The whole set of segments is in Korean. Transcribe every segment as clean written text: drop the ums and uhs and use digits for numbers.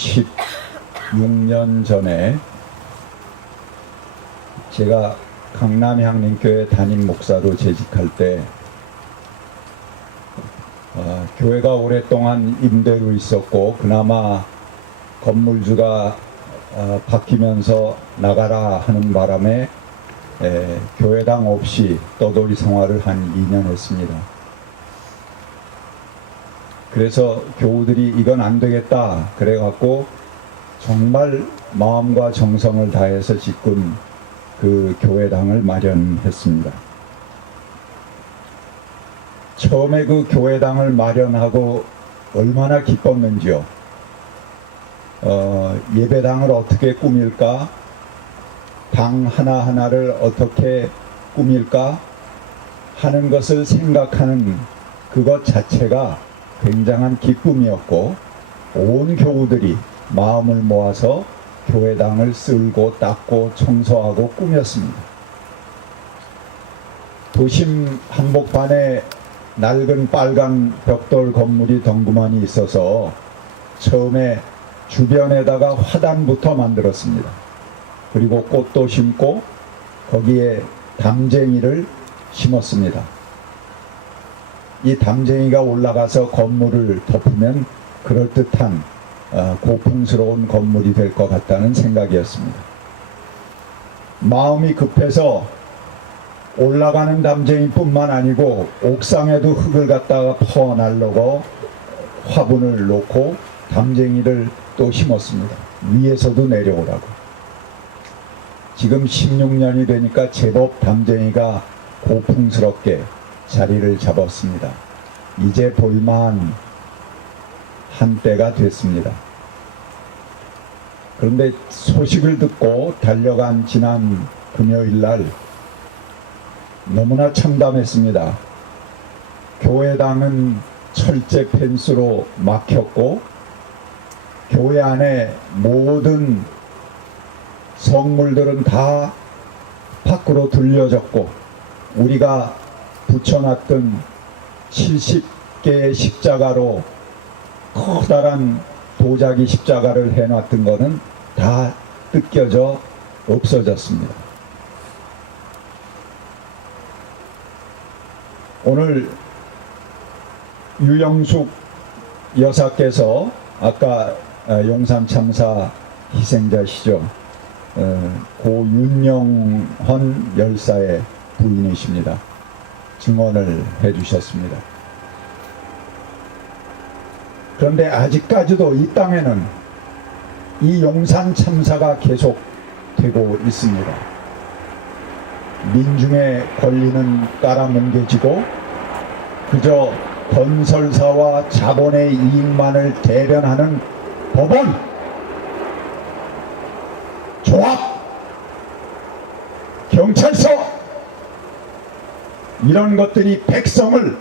16년 전에 제가 강남향림교회 담임 목사로 재직할 때 교회가 오랫동안 임대로 있었고 그나마 건물주가 바뀌면서 나가라 하는 바람에 교회당 없이 떠돌이 생활을 한 2년 했습니다. 그래서 교우들이 이건 안 되겠다 그래갖고 정말 마음과 정성을 다해서 짓꾼 그 교회당을 마련했습니다. 처음에 그 교회당을 마련하고 얼마나 기뻤는지요. 예배당을 어떻게 꾸밀까, 당 하나하나를 어떻게 꾸밀까 하는 것을 생각하는 그것 자체가 굉장한 기쁨이었고, 온 교우들이 마음을 모아서 교회당을 쓸고 닦고 청소하고 꾸몄습니다. 도심 한복판에 낡은 빨간 벽돌 건물이 덩그머니 있어서 처음에 주변에다가 화단부터 만들었습니다. 그리고 꽃도 심고 거기에 담쟁이를 심었습니다. 이 담쟁이가 올라가서 건물을 덮으면 그럴듯한 고풍스러운 건물이 될 것 같다는 생각이었습니다. 마음이 급해서 올라가는 담쟁이뿐만 아니고 옥상에도 흙을 갖다가 퍼날르고 화분을 놓고 담쟁이를 또 심었습니다. 위에서도 내려오라고. 지금 16년이 되니까 제법 담쟁이가 고풍스럽게 자리를 잡았습니다. 이제 볼만 한 때가 됐습니다. 그런데 소식을 듣고 달려간 지난 금요일 날 너무나 참담했습니다. 교회당은 철제 펜스로 막혔고 교회 안에 모든 성물들은 다 밖으로 들려졌고 우리가 붙여놨던 70개의 십자가로 커다란 도자기 십자가를 해놨던 거는 다 뜯겨져 없어졌습니다. 오늘 유영숙 여사께서 아까 용산 참사 희생자시죠. 고 윤영헌 열사의 부인이십니다. 증언을 해주셨습니다. 그런데 아직까지도 이 땅에는 이 용산 참사가 계속되고 있습니다. 민중의 권리는 깔아뭉개지고 그저 건설사와 자본의 이익만을 대변하는 법원, 조합, 경찰서 이런 것들이 백성을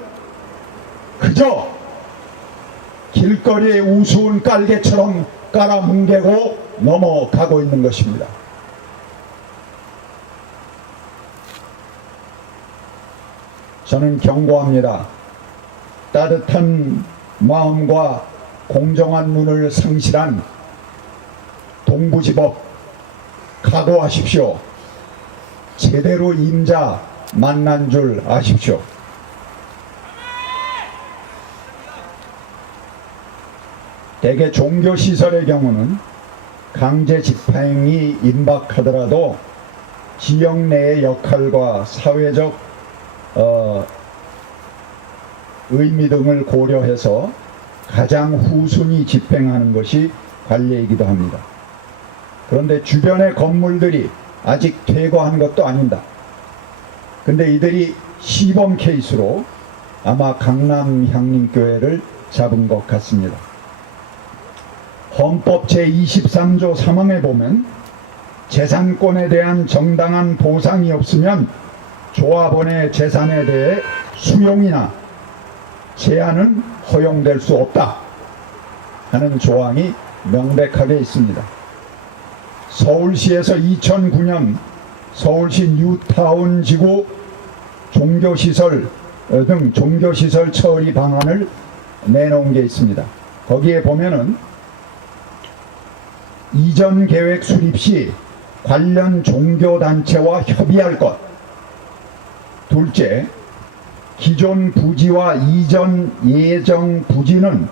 그저 길거리의 우스운 깔개처럼 깔아뭉개고 넘어가고 있는 것입니다. 저는 경고합니다. 따뜻한 마음과 공정한 눈을 상실한 동부지법 각오하십시오. 제대로 임자 만난 줄 아십시오. 대개 종교시설의 경우는 강제 집행이 임박하더라도 지역 내의 역할과 사회적 의미 등을 고려해서 가장 후순위 집행하는 것이 관례이기도 합니다. 그런데 주변의 건물들이 아직 퇴거한 것도 아닙니다. 근데 이들이 시범 케이스로 아마 강남향림교회를 잡은 것 같습니다. 헌법 제23조 3항에 보면 재산권에 대한 정당한 보상이 없으면 조합원의 재산에 대해 수용이나 제한은 허용될 수 없다 하는 조항이 명백하게 있습니다. 서울시에서 2009년 서울시 뉴타운 지구 종교시설 등 종교시설 처리 방안을 내놓은 게 있습니다. 거기에 보면은 이전 계획 수립 시 관련 종교단체와 협의할 것. 둘째, 기존 부지와 이전 예정 부지는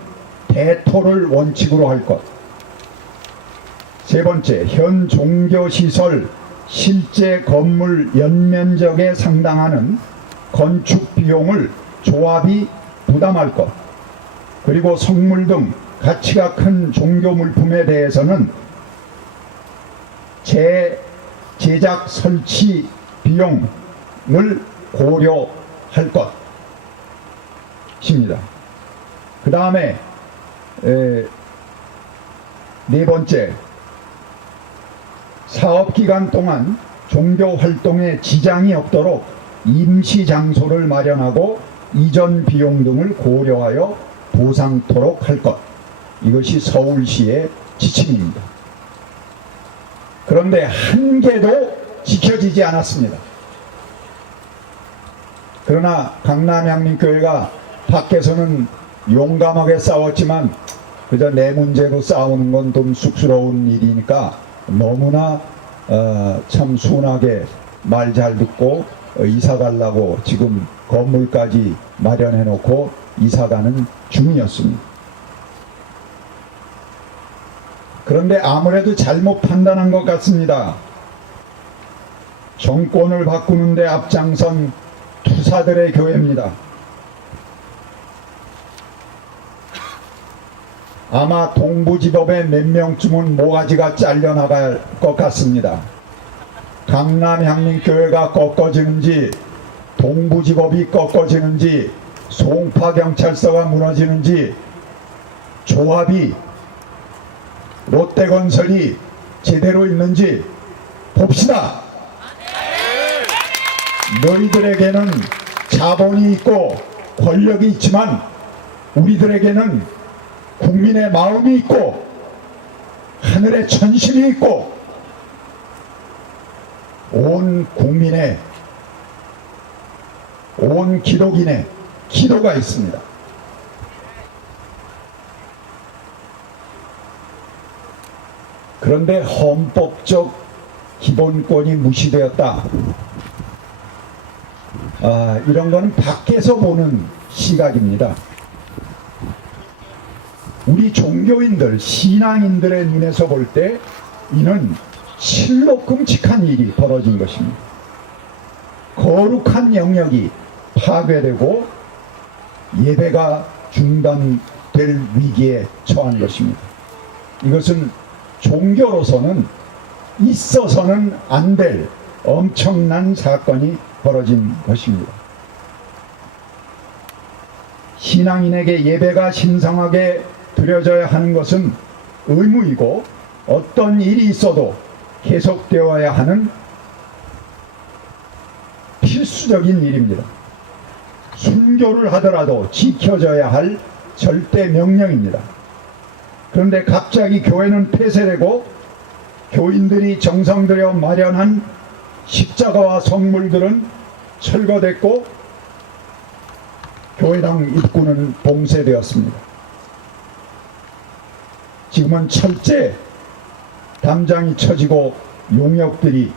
대토를 원칙으로 할 것. 세 번째, 현 종교시설 실제 건물 연면적에 상당하는 건축 비용을 조합이 부담할 것. 그리고 성물 등 가치가 큰 종교 물품에 대해서는 제작 설치 비용을 고려할 것입니다. 그 다음에 네 번째, 사업기간 동안 종교 활동에 지장이 없도록 임시 장소를 마련하고 이전 비용 등을 고려하여 보상토록 할 것. 이것이 서울시의 지침입니다. 그런데 한 개도 지켜지지 않았습니다. 그러나 강남향림교회가 밖에서는 용감하게 싸웠지만 그저 내 문제로 싸우는 건 좀 쑥스러운 일이니까 너무나 참 순하게 말 잘 듣고 이사 가려고 지금 건물까지 마련해 놓고 이사 가는 중이었습니다. 그런데 아무래도 잘못 판단한 것 같습니다. 정권을 바꾸는데 앞장선 투사들의 교회입니다. 아마 동부지법의 몇 명쯤은 모가지가 잘려나갈 것 같습니다. 강남향림교회가 꺾어지는지, 동부지법이 꺾어지는지, 송파경찰서가 무너지는지, 조합이 롯데건설이 제대로 있는지 봅시다. 너희들에게는 자본이 있고 권력이 있지만 우리들에게는 국민의 마음이 있고 하늘의 천심이 있고 온 국민의, 온 기독인의 기도가 있습니다. 그런데 헌법적 기본권이 무시되었다. 이런 거는 밖에서 보는 시각입니다. 우리 종교인들, 신앙인들의 눈에서 볼 때 이는 실로 끔찍한 일이 벌어진 것입니다. 거룩한 영역이 파괴되고 예배가 중단될 위기에 처한 것입니다. 이것은 종교로서는 있어서는 안 될 엄청난 사건이 벌어진 것입니다. 신앙인에게 예배가 신성하게 드려져야 하는 것은 의무이고 어떤 일이 있어도 계속되어야 하는 필수적인 일입니다. 순교를 하더라도 지켜져야 할 절대 명령입니다. 그런데 갑자기 교회는 폐쇄되고 교인들이 정성 들여 마련한 십자가와 성물들은 철거됐고 교회당 입구는 봉쇄되었습니다. 지금은 철제 담장이 쳐지고 용역들이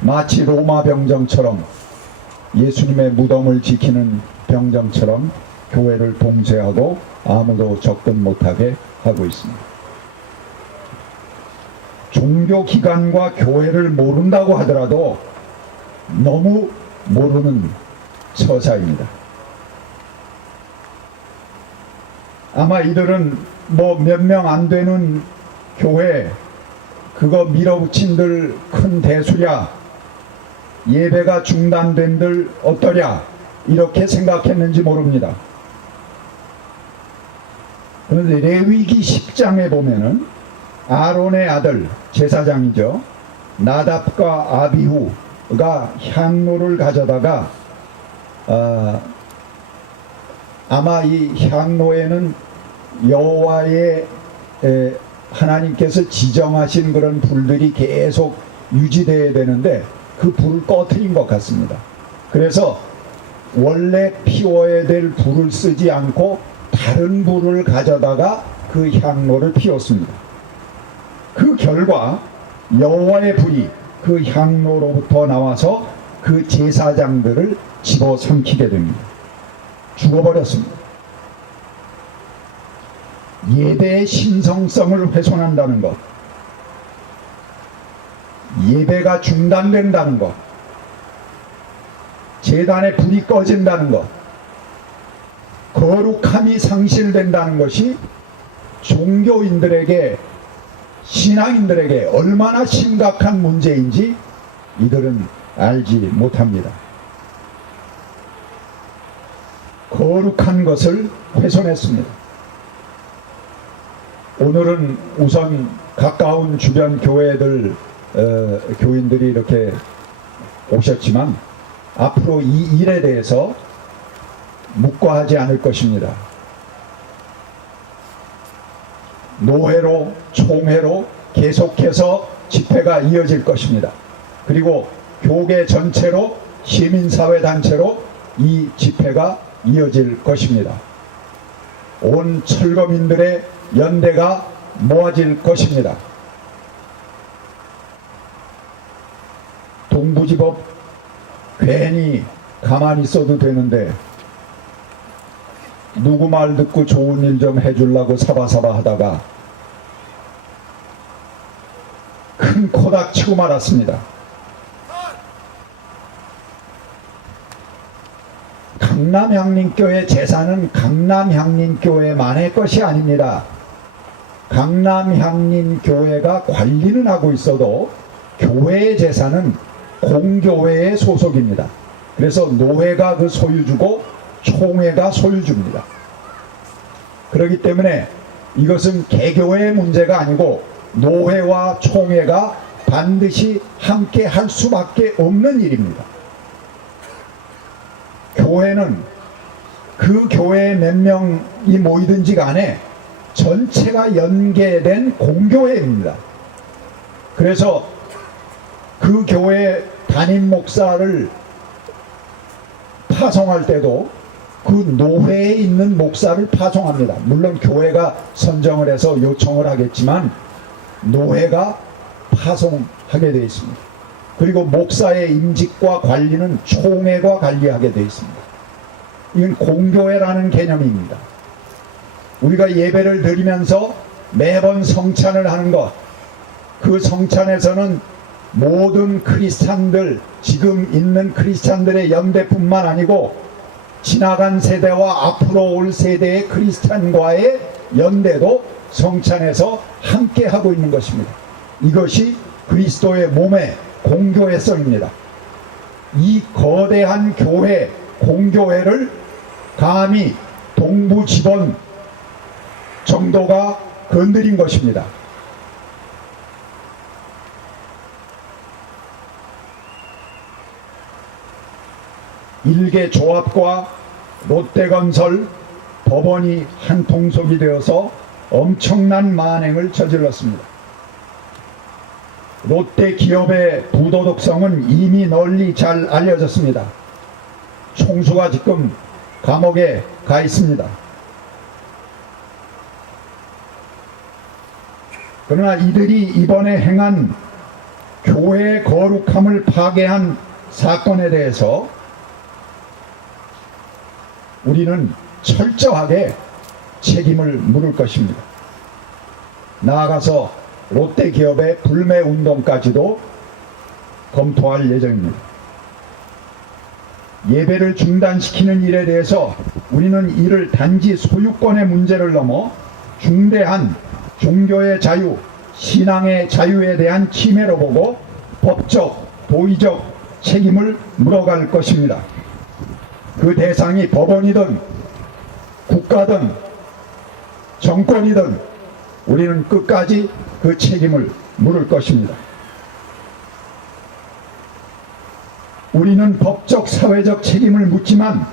마치 로마 병정처럼, 예수님의 무덤을 지키는 병정처럼 교회를 봉쇄하고 아무도 접근 못하게 하고 있습니다. 종교기관과 교회를 모른다고 하더라도 너무 모르는 처사입니다. 아마 이들은 뭐 몇 명 안 되는 교회 그거 밀어붙인들 큰 대수랴, 예배가 중단된들 어떠랴 이렇게 생각했는지 모릅니다. 그런데 레위기 10장에 보면은 아론의 아들 제사장이죠, 나답과 아비후가 향로를 가져다가 아마 이 향로에는 여호와의 하나님께서 지정하신 그런 불들이 계속 유지되어야 되는데 그 불을 꺼트린 것 같습니다. 그래서 원래 피워야 될 불을 쓰지 않고 다른 불을 가져다가 그 향로를 피웠습니다. 그 결과 여호와의 불이 그 향로로부터 나와서 그 제사장들을 집어삼키게 됩니다. 죽어버렸습니다. 예배의 신성성을 훼손한다는 것, 예배가 중단된다는 것, 제단의 불이 꺼진다는 것, 거룩함이 상실된다는 것이 종교인들에게, 신앙인들에게 얼마나 심각한 문제인지 이들은 알지 못합니다. 거룩한 것을 훼손했습니다. 오늘은 우선 가까운 주변 교회들 교인들이 이렇게 오셨지만 앞으로 이 일에 대해서 묵과하지 않을 것입니다. 노회로, 총회로 계속해서 집회가 이어질 것입니다. 그리고 교계 전체로, 시민사회 단체로 이 집회가 이어질 것입니다. 온 철거민들의 연대가 모아질 것입니다. 동부지법 괜히 가만히 있어도 되는데 누구 말 듣고 좋은 일 좀 해주려고 사바사바 하다가 큰 코닥 치고 말았습니다. 강남향림교회 재산은 강남향림교회만의 것이 아닙니다. 강남향림교회가 관리는 하고 있어도 교회의 재산은 공교회의 소속입니다. 그래서 노회가 그 소유주고 총회가 소유주입니다. 그렇기 때문에 이것은 개교회의 문제가 아니고 노회와 총회가 반드시 함께 할 수밖에 없는 일입니다. 교회는 그 교회에 몇 명이 모이든지 간에 전체가 연계된 공교회입니다. 그래서 그 교회 담임 목사를 파송할 때도 그 노회에 있는 목사를 파송합니다. 물론 교회가 선정을 해서 요청을 하겠지만 노회가 파송하게 되어 있습니다. 그리고 목사의 임직과 관리는 총회가 관리하게 되어 있습니다. 이건 공교회라는 개념입니다. 우리가 예배를 드리면서 매번 성찬을 하는 것, 그 성찬에서는 모든 크리스찬들, 지금 있는 크리스찬들의 연대뿐만 아니고 지나간 세대와 앞으로 올 세대의 크리스찬과의 연대도 성찬에서 함께 하고 있는 것입니다. 이것이 그리스도의 몸의 공교회성입니다. 이 거대한 교회, 공교회를 감히 동부지번 정도가 건드린 것입니다. 일개조합과 롯데건설, 법원이 한 통속이 되어서 엄청난 만행을 저질렀습니다. 롯데기업의 부도덕성은 이미 널리 잘 알려졌습니다. 총수가 지금 감옥에 가 있습니다. 그러나 이들이 이번에 행한 교회의 거룩함을 파괴한 사건에 대해서 우리는 철저하게 책임을 물을 것입니다. 나아가서 롯데기업의 불매운동까지도 검토할 예정입니다. 예배를 중단시키는 일에 대해서 우리는 이를 단지 소유권의 문제를 넘어 중대한 종교의 자유, 신앙의 자유에 대한 침해로 보고 법적, 도의적 책임을 물어갈 것입니다. 그 대상이 법원이든 국가든 정권이든 우리는 끝까지 그 책임을 물을 것입니다. 우리는 법적 사회적 책임을 묻지만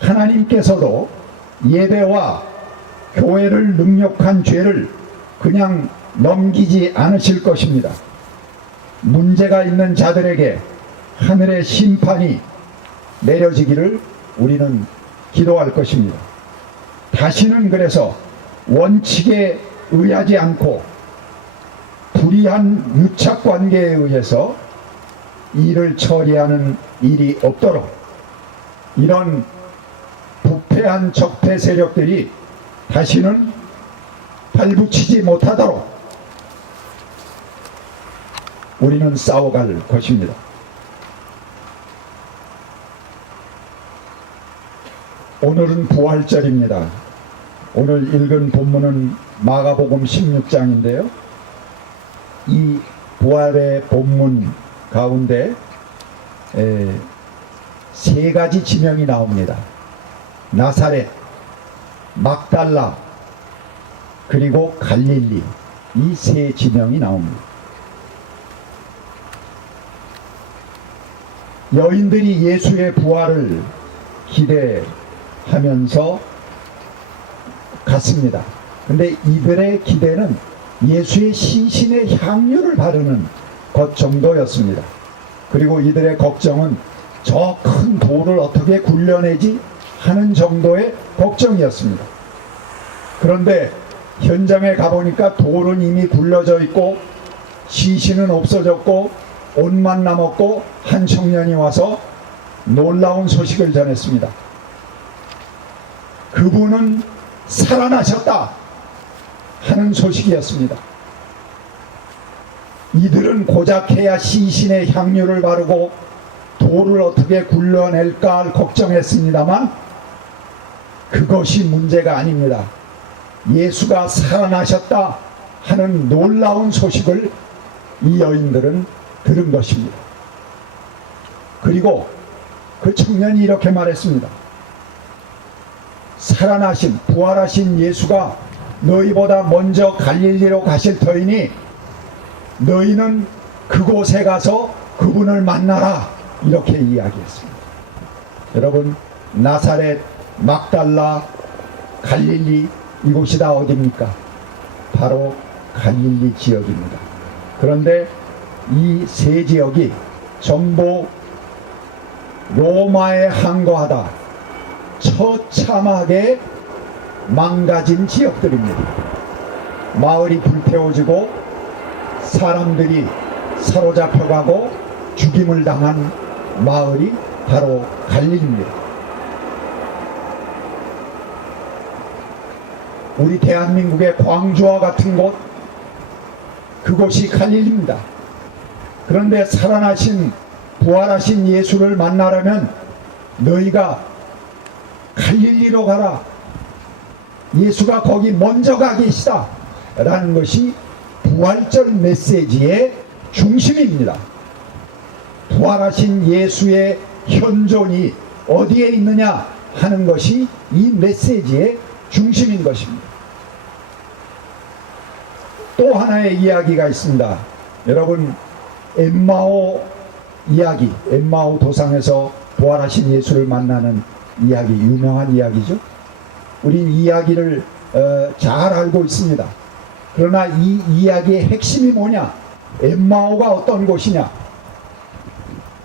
하나님께서도 예배와 교회를 능욕한 죄를 그냥 넘기지 않으실 것입니다. 문제가 있는 자들에게 하늘의 심판이 내려지기를 우리는 기도할 것입니다. 다시는 그래서 원칙에 의하지 않고 불이한 유착관계에 의해서 일을 처리하는 일이 없도록 이런 부패한 적폐 세력들이 다시는 발붙이지 못하도록 우리는 싸워갈 것입니다. 오늘은 부활절입니다. 오늘 읽은 본문은 마가복음 16장인데요. 이 부활의 본문 가운데 세 가지 지명이 나옵니다. 나사렛, 막달라, 그리고 갈릴리, 이 세 지명이 나옵니다. 여인들이 예수의 부활을 기대하면서 갔습니다. 근데 이들의 기대는 예수의 신신의 향유를 바르는 것 정도였습니다. 그리고 이들의 걱정은 저 큰 돌을 어떻게 굴려내지 하는 정도의 걱정이었습니다. 그런데 현장에 가보니까 돌은 이미 굴려져 있고 시신은 없어졌고 옷만 남았고 한 청년이 와서 놀라운 소식을 전했습니다. 그분은 살아나셨다 하는 소식이었습니다. 이들은 고작해야 시신의 향유를 바르고 돌을 어떻게 굴려낼까 걱정했습니다만 그것이 문제가 아닙니다. 예수가 살아나셨다 하는 놀라운 소식을 이 여인들은 들은 것입니다. 그리고 그 청년이 이렇게 말했습니다. 살아나신 부활하신 예수가 너희보다 먼저 갈릴리로 가실 터이니 너희는 그곳에 가서 그분을 만나라, 이렇게 이야기했습니다. 여러분, 나사렛, 막달라, 갈릴리, 이곳이 다 어디입니까? 바로 갈릴리 지역입니다. 그런데 이 세 지역이 전부 로마에 항거하다 처참하게 망가진 지역들입니다. 마을이 불태워지고 사람들이 사로잡혀가고 죽임을 당한 마을이 바로 갈릴리입니다. 우리 대한민국의 광주와 같은 곳, 그곳이 갈릴리입니다. 그런데 살아나신 부활하신 예수를 만나려면 너희가 갈릴리로 가라, 예수가 거기 먼저 가 계시다 라는 것이 부활절 메시지의 중심입니다. 부활하신 예수의 현존이 어디에 있느냐 하는 것이 이 메시지의 중심인 것입니다. 또 하나의 이야기가 있습니다. 여러분, 엠마오 이야기, 엠마오 도상에서 부활하신 예수를 만나는 이야기, 유명한 이야기죠. 우린 이 이야기를 잘 알고 있습니다. 그러나 이 이야기의 핵심이 뭐냐? 엠마오가 어떤 곳이냐?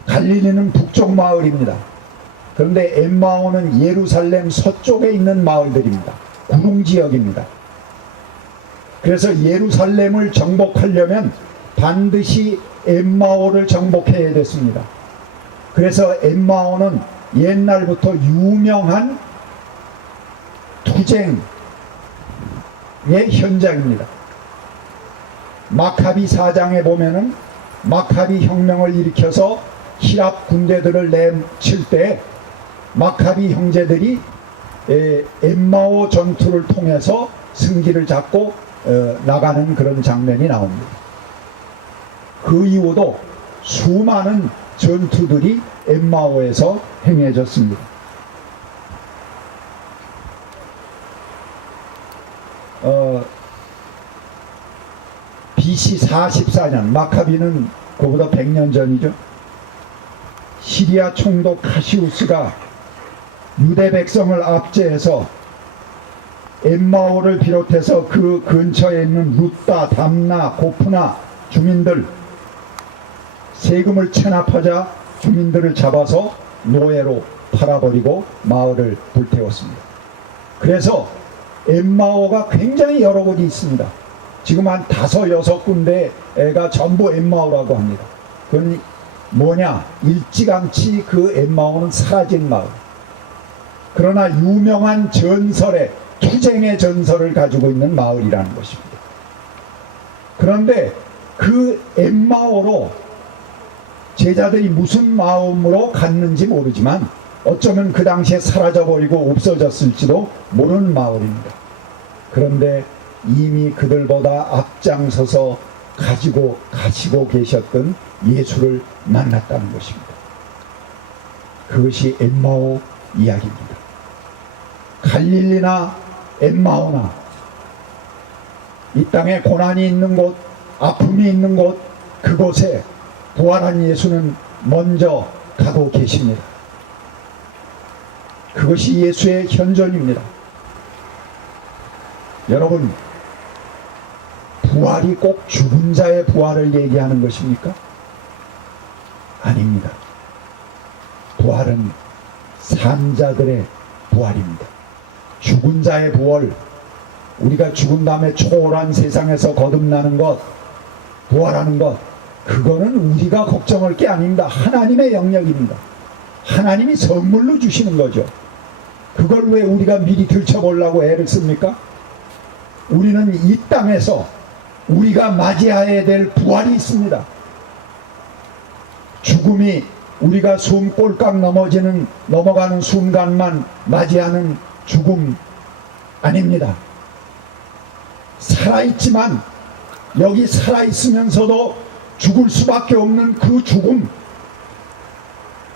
갈릴리는 북쪽 마을입니다. 그런데 엠마오는 예루살렘 서쪽에 있는 마을들입니다. 구릉지역입니다. 그래서 예루살렘을 정복하려면 반드시 엠마오를 정복해야 됐습니다. 그래서 엠마오는 옛날부터 유명한 투쟁의 현장입니다. 마카비 4장에 보면은 마카비 혁명을 일으켜서 히랍 군대들을 내칠 때 마카비 형제들이 엠마오 전투를 통해서 승기를 잡고 나가는 그런 장면이 나옵니다. 그 이후도 수많은 전투들이 엠마오에서 행해졌습니다. BC 44년, 마카비는 그보다 100년 전이죠. 시리아 총독 카시우스가 유대 백성을 압제해서 엠마오를 비롯해서 그 근처에 있는 루따, 담나, 고프나 주민들 세금을 체납하자 주민들을 잡아서 노예로 팔아버리고 마을을 불태웠습니다. 그래서 엠마오가 굉장히 여러 곳이 있습니다. 지금 한 5-6군데가 전부 엠마오라고 합니다. 그건 뭐냐? 일찌감치 그 엠마오는 사라진 마을. 그러나 유명한 전설의 투쟁의 전설을 가지고 있는 마을이라는 것입니다. 그런데 그 엠마오로 제자들이 무슨 마음으로 갔는지 모르지만 어쩌면 그 당시에 사라져버리고 없어졌을지도 모르는 마을입니다. 그런데 이미 그들보다 앞장서서 가시고 계셨던 예수를 만났다는 것입니다. 그것이 엠마오 이야기입니다. 갈릴리나 엠마오나 이 땅에 고난이 있는 곳, 아픔이 있는 곳, 그곳에 부활한 예수는 먼저 가고 계십니다. 그것이 예수의 현존입니다. 여러분, 부활이 꼭 죽은 자의 부활을 얘기하는 것입니까? 아닙니다. 부활은 산 자들의 부활입니다. 죽은 자의 부활, 우리가 죽은 다음에 초월한 세상에서 거듭나는 것, 부활하는 것, 그거는 우리가 걱정할 게 아닙니다. 하나님의 영역입니다. 하나님이 선물로 주시는 거죠. 그걸 왜 우리가 미리 들춰보려고 애를 씁니까? 우리는 이 땅에서 우리가 맞이해야 될 부활이 있습니다. 죽음이 우리가 숨 꼴깍 넘어가는 순간만 맞이하는 죽음 아닙니다. 살아있지만 여기 살아있으면서도 죽을 수밖에 없는 그 죽음,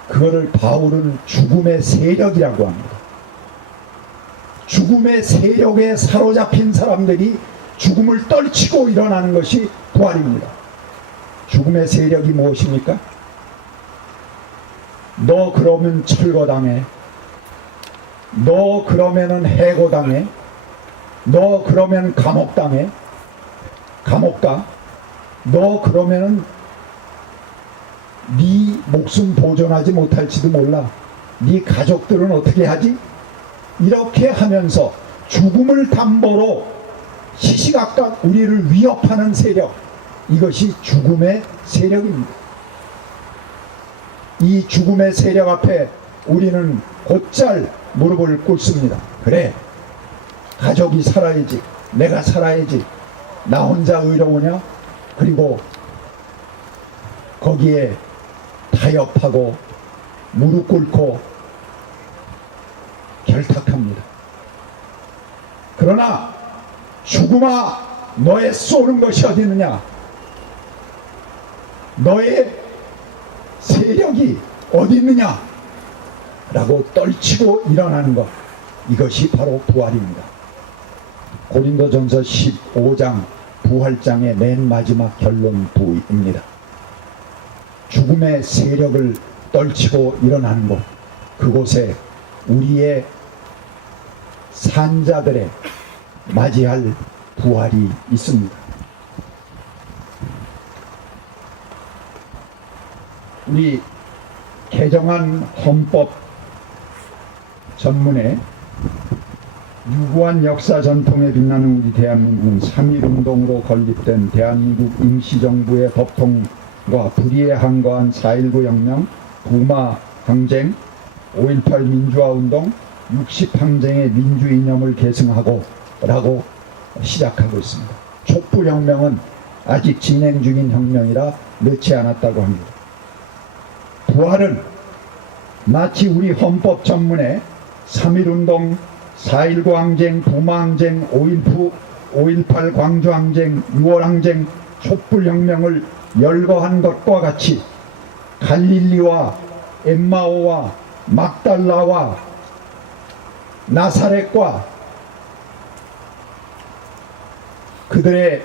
그거를 바울은 죽음의 세력이라고 합니다. 죽음의 세력에 사로잡힌 사람들이 죽음을 떨치고 일어나는 것이 부활입니다. 죽음의 세력이 무엇입니까? 너 그러면 철거당해, 너 그러면은 해고당해, 너 그러면 감옥당해, 감옥가, 너 그러면은 네 목숨 보존하지 못할지도 몰라, 네 가족들은 어떻게 하지? 이렇게 하면서 죽음을 담보로 시시각각 우리를 위협하는 세력, 이것이 죽음의 세력입니다. 이 죽음의 세력 앞에 우리는 곧잘 무릎을 꿇습니다. 그래, 가족이 살아야지, 내가 살아야지, 나 혼자 의로우냐? 그리고 거기에 타협하고 무릎 꿇고 결탁합니다. 그러나 죽음아, 너의 쏘는 것이 어디 있느냐? 너의 세력이 어디 있느냐? 라고 떨치고 일어나는 것, 이것이 바로 부활입니다. 고린도전서 15장 부활장의 맨 마지막 결론부입니다. 죽음의 세력을 떨치고 일어나는 곳, 그곳에 우리의 산자들의 맞이할 부활이 있습니다. 우리 개정한 헌법 전문에 유구한 역사 전통에 빛나는 우리 대한민국은 3.1운동으로 건립된 대한민국 임시정부의 법통과 불의에 항거한 4.19 혁명, 부마 항쟁, 5.18 민주화운동, 60항쟁의 민주이념을 계승하고 라고 시작하고 있습니다. 촛불혁명은 아직 진행 중인 혁명이라 늦지 않았다고 합니다. 부활은 마치 우리 헌법 전문에 3.1운동, 4.19 항쟁, 부마항쟁, 5.18 광주항쟁, 6월항쟁, 촛불혁명을 열거한 것과 같이 갈릴리와 엠마오와 막달라와 나사렛과 그들의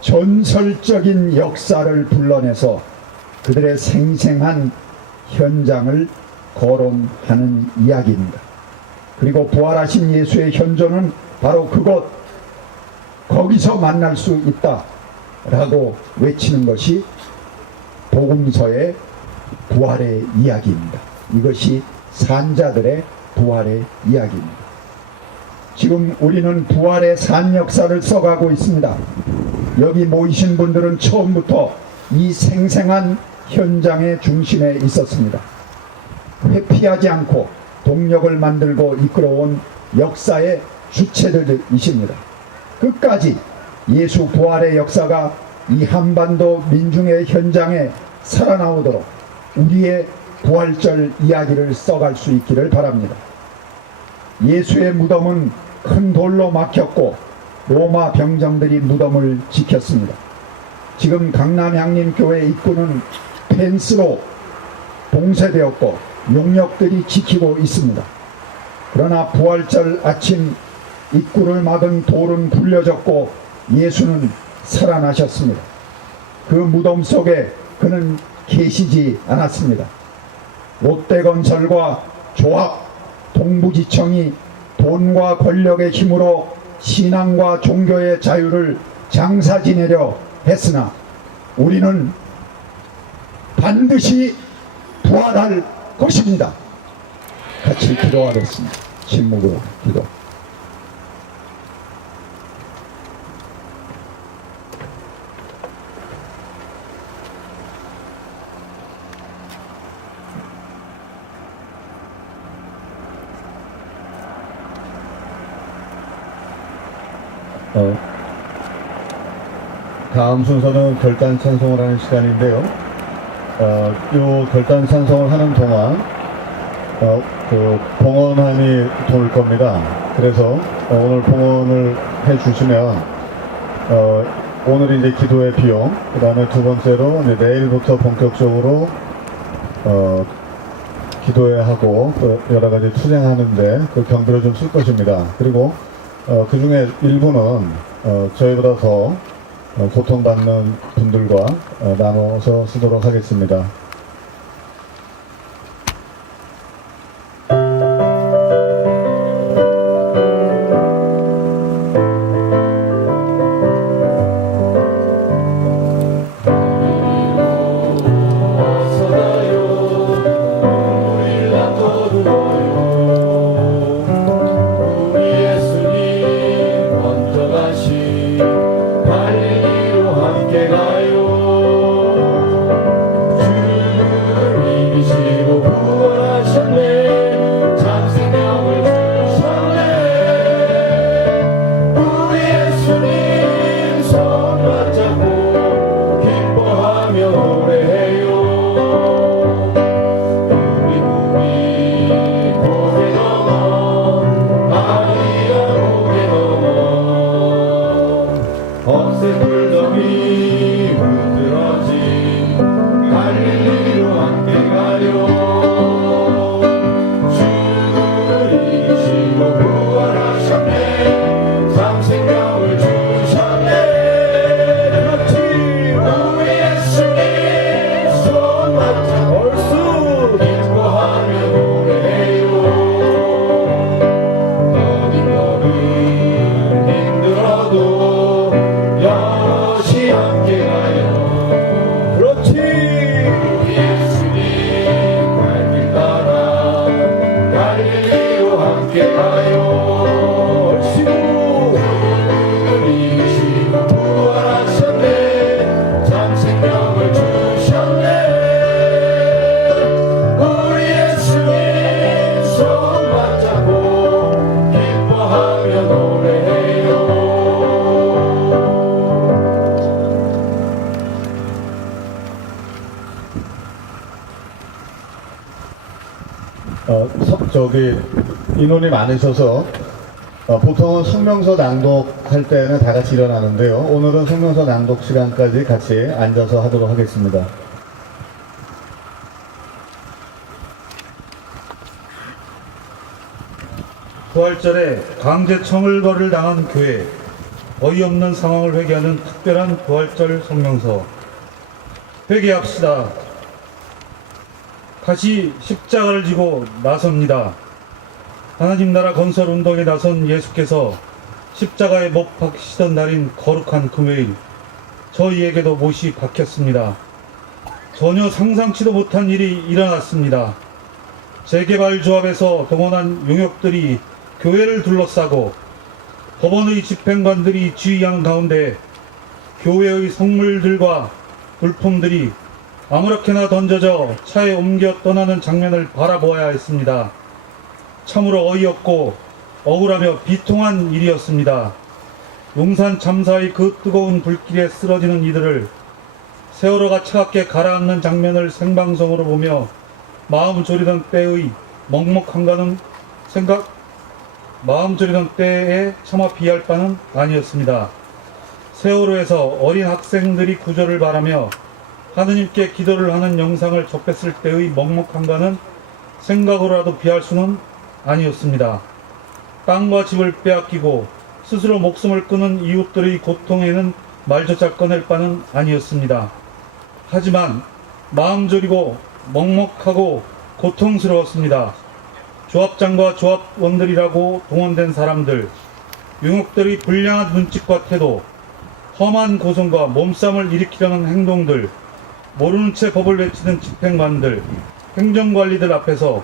전설적인 역사를 불러내서 그들의 생생한 현장을 거론하는 이야기입니다. 그리고 부활하신 예수의 현존은 바로 그곳, 거기서 만날 수 있다 라고 외치는 것이 복음서의 부활의 이야기입니다. 이것이 산자들의 부활의 이야기입니다. 지금 우리는 부활의 산 역사를 써가고 있습니다. 여기 모이신 분들은 처음부터 이 생생한 현장의 중심에 있었습니다. 회피하지 않고 동력을 만들고 이끌어온 역사의 주체들이십니다. 끝까지 예수 부활의 역사가 이 한반도 민중의 현장에 살아나오도록 우리의 부활절 이야기를 써갈 수 있기를 바랍니다. 예수의 무덤은 큰 돌로 막혔고 로마 병정들이 무덤을 지켰습니다. 지금 강남 향림교회 입구는 펜스로 봉쇄되었고 용역들이 지키고 있습니다. 그러나 부활절 아침 입구를 막은 돌은 굴려졌고 예수는 살아나셨습니다. 그 무덤 속에 그는 계시지 않았습니다. 롯데건설과 조합, 동부지청이 돈과 권력의 힘으로 신앙과 종교의 자유를 장사 지내려 했으나 우리는 반드시 부활할 것입니다. 같이 기도하겠습니다. 침묵으로 기도. 다음 순서는 결단 찬송을 하는 시간인데요. 이 결단 찬송을 하는 동안 그 봉헌함이 돌 겁니다. 그래서 오늘 봉헌을 해주시면 오늘 이제 기도의 비용, 그 다음에 두 번째로 이제 내일부터 본격적으로 기도회 하고 또 여러 가지 투쟁하는데 그 경비를 좀 쓸 것입니다. 그리고 그 중에 일부는 저희보다 더 고통받는 분들과 나눠서 쓰도록 하겠습니다. 인원이 많으셔서 보통은 성명서 낭독할 때는 다 같이 일어나는데요. 오늘은 성명서 낭독 시간까지 같이 앉아서 하도록 하겠습니다. 부활절에 강제 청을거를 당한 교회, 어이없는 상황을 회개하는 특별한 부활절 성명서. 회개합시다. 다시 십자가를 지고 나섭니다. 하나님 나라 건설 운동에 나선 예수께서 십자가에 못 박히시던 날인 거룩한 금요일, 저희에게도 못이 박혔습니다. 전혀 상상치도 못한 일이 일어났습니다. 재개발조합에서 동원한 용역들이 교회를 둘러싸고 법원의 집행관들이 지휘하는 가운데 교회의 성물들과 물품들이 아무렇게나 던져져 차에 옮겨 떠나는 장면을 바라보아야 했습니다. 참으로 어이없고 억울하며 비통한 일이었습니다. 용산 참사의 그 뜨거운 불길에 쓰러지는 이들을 세월호가 차갑게 가라앉는 장면을 생방송으로 보며 마음 졸이던 때의 마음 졸이던 때에 차마 비할 바는 아니었습니다. 세월호에서 어린 학생들이 구조를 바라며 하느님께 기도를 하는 영상을 접했을 때의 먹먹한가는 생각으로라도 비할 수는 아니었습니다. 땅과 집을 빼앗기고 스스로 목숨을 끊은 이웃들의 고통에는 말조차 꺼낼 바는 아니었습니다. 하지만 마음 졸이고 먹먹하고 고통스러웠습니다. 조합장과 조합원들이라고 동원된 사람들, 용역들의 불량한 눈짓과 태도, 험한 고성과 몸싸움을 일으키려는 행동들, 모르는 채 법을 외치는 집행관들, 행정관리들 앞에서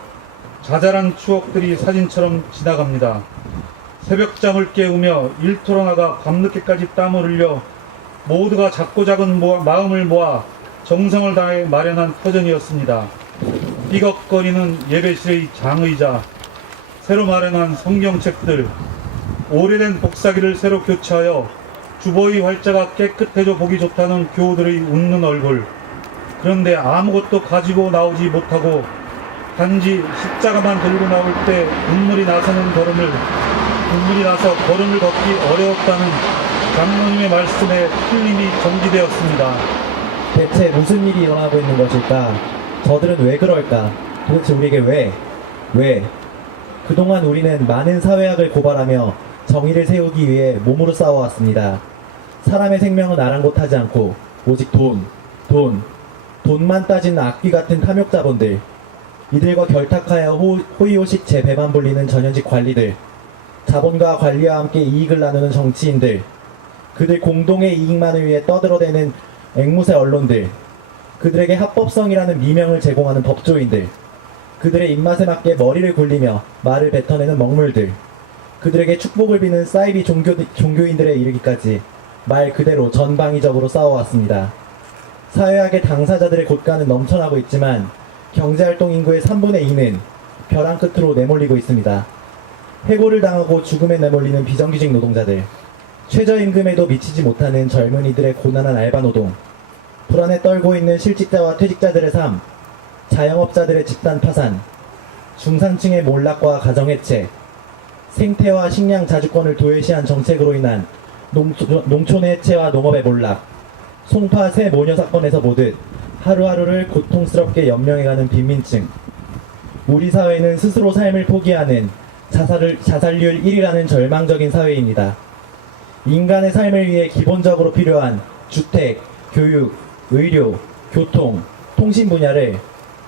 자잘한 추억들이 사진처럼 지나갑니다. 새벽잠을 깨우며 일터로 나가 밤늦게까지 땀을 흘려 모두가 작고 작은 마음을 모아 정성을 다해 마련한 터전이었습니다. 삐걱거리는 예배실의 장의자, 새로 마련한 성경책들, 오래된 복사기를 새로 교체하여 주보의 활자가 깨끗해져 보기 좋다는 교우들의 웃는 얼굴. 그런데 아무것도 가지고 나오지 못하고 단지 십자가만 들고 나올 때 눈물이 나서 걸음을 걷기 어려웠다는 장로님의 말씀에 틀림이 전기되었습니다. 대체 무슨 일이 일어나고 있는 것일까? 저들은 왜 그럴까? 도대체 우리에게 왜? 그동안 우리는 많은 사회학을 고발하며 정의를 세우기 위해 몸으로 싸워왔습니다. 사람의 생명은 아랑곳하지 않고 오직 돈만 따지는 악귀 같은 탐욕자본들, 이들과 결탁하여 호의호식 제 배만 불리는 전현직 관리들, 자본과 관리와 함께 이익을 나누는 정치인들, 그들 공동의 이익만을 위해 떠들어대는 앵무새 언론들, 그들에게 합법성이라는 미명을 제공하는 법조인들, 그들의 입맛에 맞게 머리를 굴리며 말을 뱉어내는 먹물들, 그들에게 축복을 비는 사이비 종교인들에 이르기까지 말 그대로 전방위적으로 싸워왔습니다. 사회학의 당사자들의 곳간은 넘쳐나고 있지만 경제활동 인구의 3분의 2는 벼랑 끝으로 내몰리고 있습니다. 해고를 당하고 죽음에 내몰리는 비정규직 노동자들, 최저임금에도 미치지 못하는 젊은이들의 고난한 알바노동, 불안에 떨고 있는 실직자와 퇴직자들의 삶, 자영업자들의 집단 파산, 중산층의 몰락과 가정해체, 생태와 식량 자주권을 도외시한 정책으로 인한 농촌의 해체와 농업의 몰락, 송파 새 모녀 사건에서 보듯 하루하루를 고통스럽게 연명해가는 빈민층. 우리 사회는 스스로 삶을 포기하는 자살률 1위라는 절망적인 사회입니다. 인간의 삶을 위해 기본적으로 필요한 주택, 교육, 의료, 교통, 통신 분야를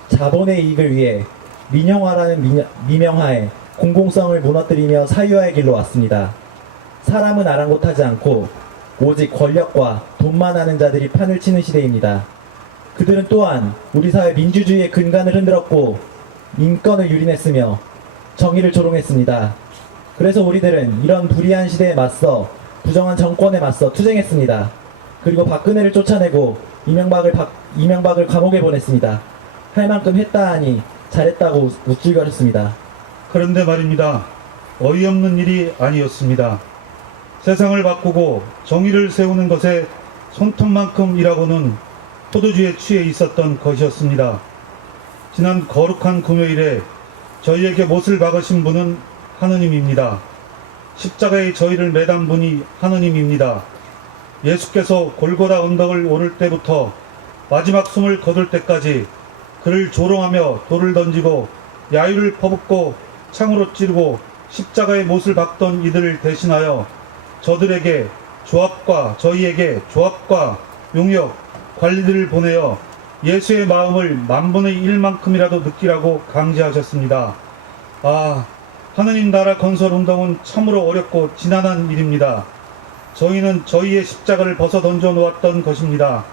자본의 이익을 위해 민영화라는 미명하에 공공성을 무너뜨리며 사유화의 길로 왔습니다. 사람은 아랑곳하지 않고 오직 권력과 돈만 아는 자들이 판을 치는 시대입니다. 그들은 또한 우리 사회 민주주의의 근간을 흔들었고 인권을 유린했으며 정의를 조롱했습니다. 그래서 우리들은 이런 불의한 시대에 맞서 부정한 정권에 맞서 투쟁했습니다. 그리고 박근혜를 쫓아내고 이명박을 감옥에 보냈습니다. 할 만큼 했다 하니 잘했다고 우쭐거렸습니다. 그런데 말입니다. 어이없는 일이 아니었습니다. 세상을 바꾸고 정의를 세우는 것에 손톱만큼이라고는 포도주에 취해 있었던 것이었습니다. 지난 거룩한 금요일에 저희에게 못을 박으신 분은 하느님입니다. 십자가에 저희를 매단 분이 하느님입니다. 예수께서 골고다 언덕을 오를 때부터 마지막 숨을 거둘 때까지 그를 조롱하며 돌을 던지고 야유를 퍼붓고 창으로 찌르고 십자가에 못을 박던 이들을 대신하여 저희에게 조합과 용역, 관리들을 보내어 예수의 마음을 만분의 1만큼이라도 느끼라고 강제하셨습니다. 하느님 나라 건설 운동은 참으로 어렵고 지난한 일입니다. 저희는 저희의 십자가를 벗어 던져 놓았던 것입니다.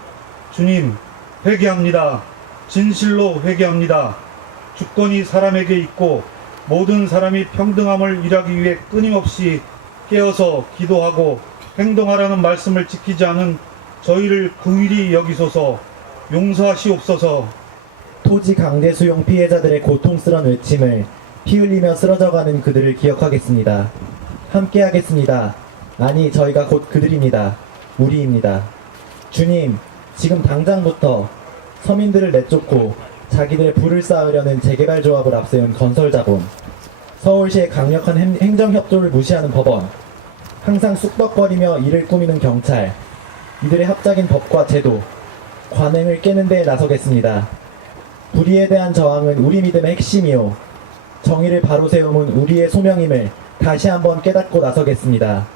주님, 회개합니다. 진실로 회개합니다. 주권이 사람에게 있고 모든 사람이 평등함을 일하기 위해 끊임없이 깨어서 기도하고 행동하라는 말씀을 지키지 않은 저희를 긍휼히 여기소서. 용서하시옵소서. 토지 강제 수용 피해자들의 고통스런 외침을 피 흘리며 쓰러져가는 그들을 기억하겠습니다. 함께하겠습니다. 아니, 저희가 곧 그들입니다. 우리입니다. 주님, 지금 당장부터 서민들을 내쫓고 자기들의 부를 쌓으려는 재개발조합을 앞세운 건설자본, 서울시의 강력한 행정협조를 무시하는 법원, 항상 쑥덕거리며 일을 꾸미는 경찰, 이들의 합작인 법과 제도, 관행을 깨는 데에 나서겠습니다. 불의에 대한 저항은 우리 믿음의 핵심이요, 정의를 바로 세움은 우리의 소명임을 다시 한번 깨닫고 나서겠습니다.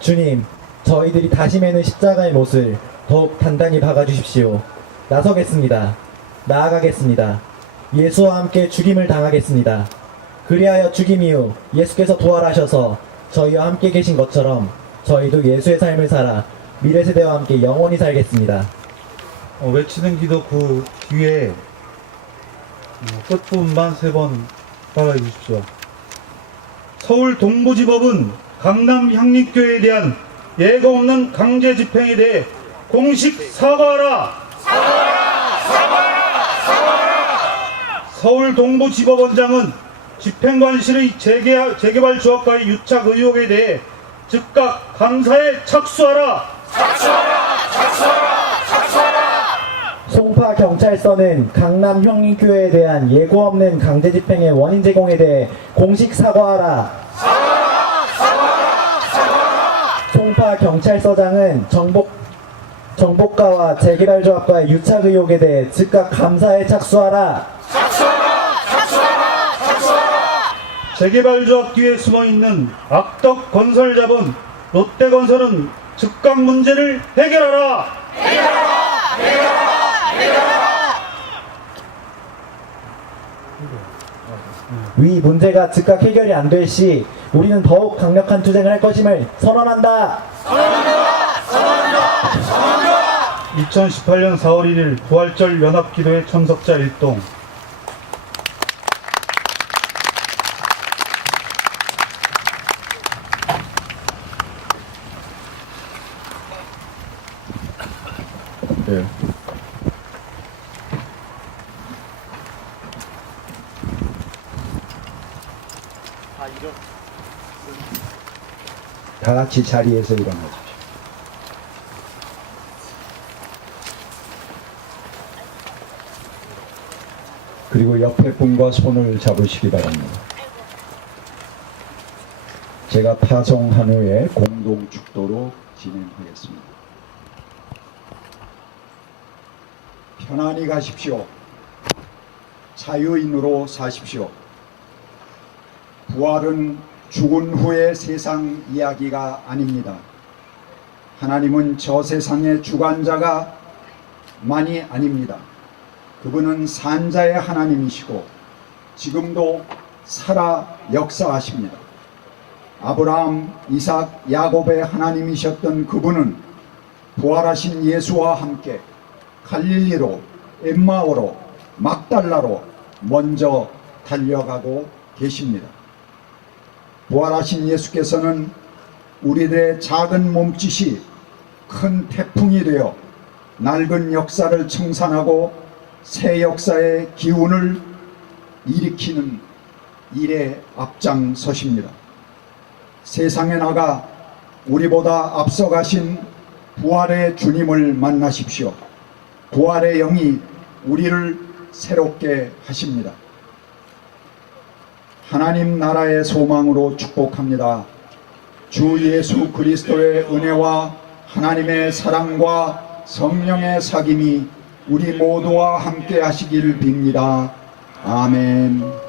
주님, 저희들이 다시 매는 십자가의 못을 더욱 단단히 박아주십시오. 나서겠습니다. 나아가겠습니다. 예수와 함께 죽임을 당하겠습니다. 그리하여 죽임 이후 예수께서 부활하셔서 저희와 함께 계신 것처럼 저희도 예수의 삶을 살아 미래 세대와 함께 영원히 살겠습니다. 외치는 기도 그 뒤에 끝부분만 3번 따라해 주십시오. 서울 동부지법은 강남 향림교회에 대한 예고 없는 강제 집행에 대해 공식 사과하라! 서울 동부지법원장은 집행관실의 재개발 조합과의 유착 의혹에 대해 즉각 감사에 착수하라! 송파 경찰서는 강남 형림교회에 대한 예고 없는 강제 집행의 원인 제공에 대해 공식 사과하라. 송파 경찰서장은 정복가와 재개발조합과의 유착 의혹에 대해 즉각 감사에 착수하라. 재개발조합 뒤에 숨어있는 악덕 건설자본 롯데건설은 즉각 문제를 해결하라! 위 문제가 즉각 해결이 안 될 시 우리는 더욱 강력한 투쟁을 할 것임을 선언한다. 2018년 4월 1일 부활절 연합기도회 참석자 일동. 예. 다 같이 자리에서 일어나십시오. 그리고 옆에 분과 손을 잡으시기 바랍니다. 제가 파송한 후에 공동 축도로 진행하겠습니다. 편안히 가십시오. 자유인으로 사십시오. 부활은 죽은 후의 세상 이야기가 아닙니다. 하나님은 저 세상의 주관자가 만이 아닙니다. 그분은 산자의 하나님이시고 지금도 살아 역사하십니다. 아브라함, 이삭, 야곱의 하나님이셨던 그분은 부활하신 예수와 함께 갈릴리로, 엠마오로, 막달라로 먼저 달려가고 계십니다. 부활하신 예수께서는 우리들의 작은 몸짓이 큰 태풍이 되어 낡은 역사를 청산하고 새 역사의 기운을 일으키는 일에 앞장서십니다. 세상에 나가 우리보다 앞서가신 부활의 주님을 만나십시오. 부활의 영이 우리를 새롭게 하십니다. 하나님 나라의 소망으로 축복합니다. 주 예수 그리스도의 은혜와 하나님의 사랑과 성령의 사귐이 우리 모두와 함께 하시기를 빕니다. 아멘.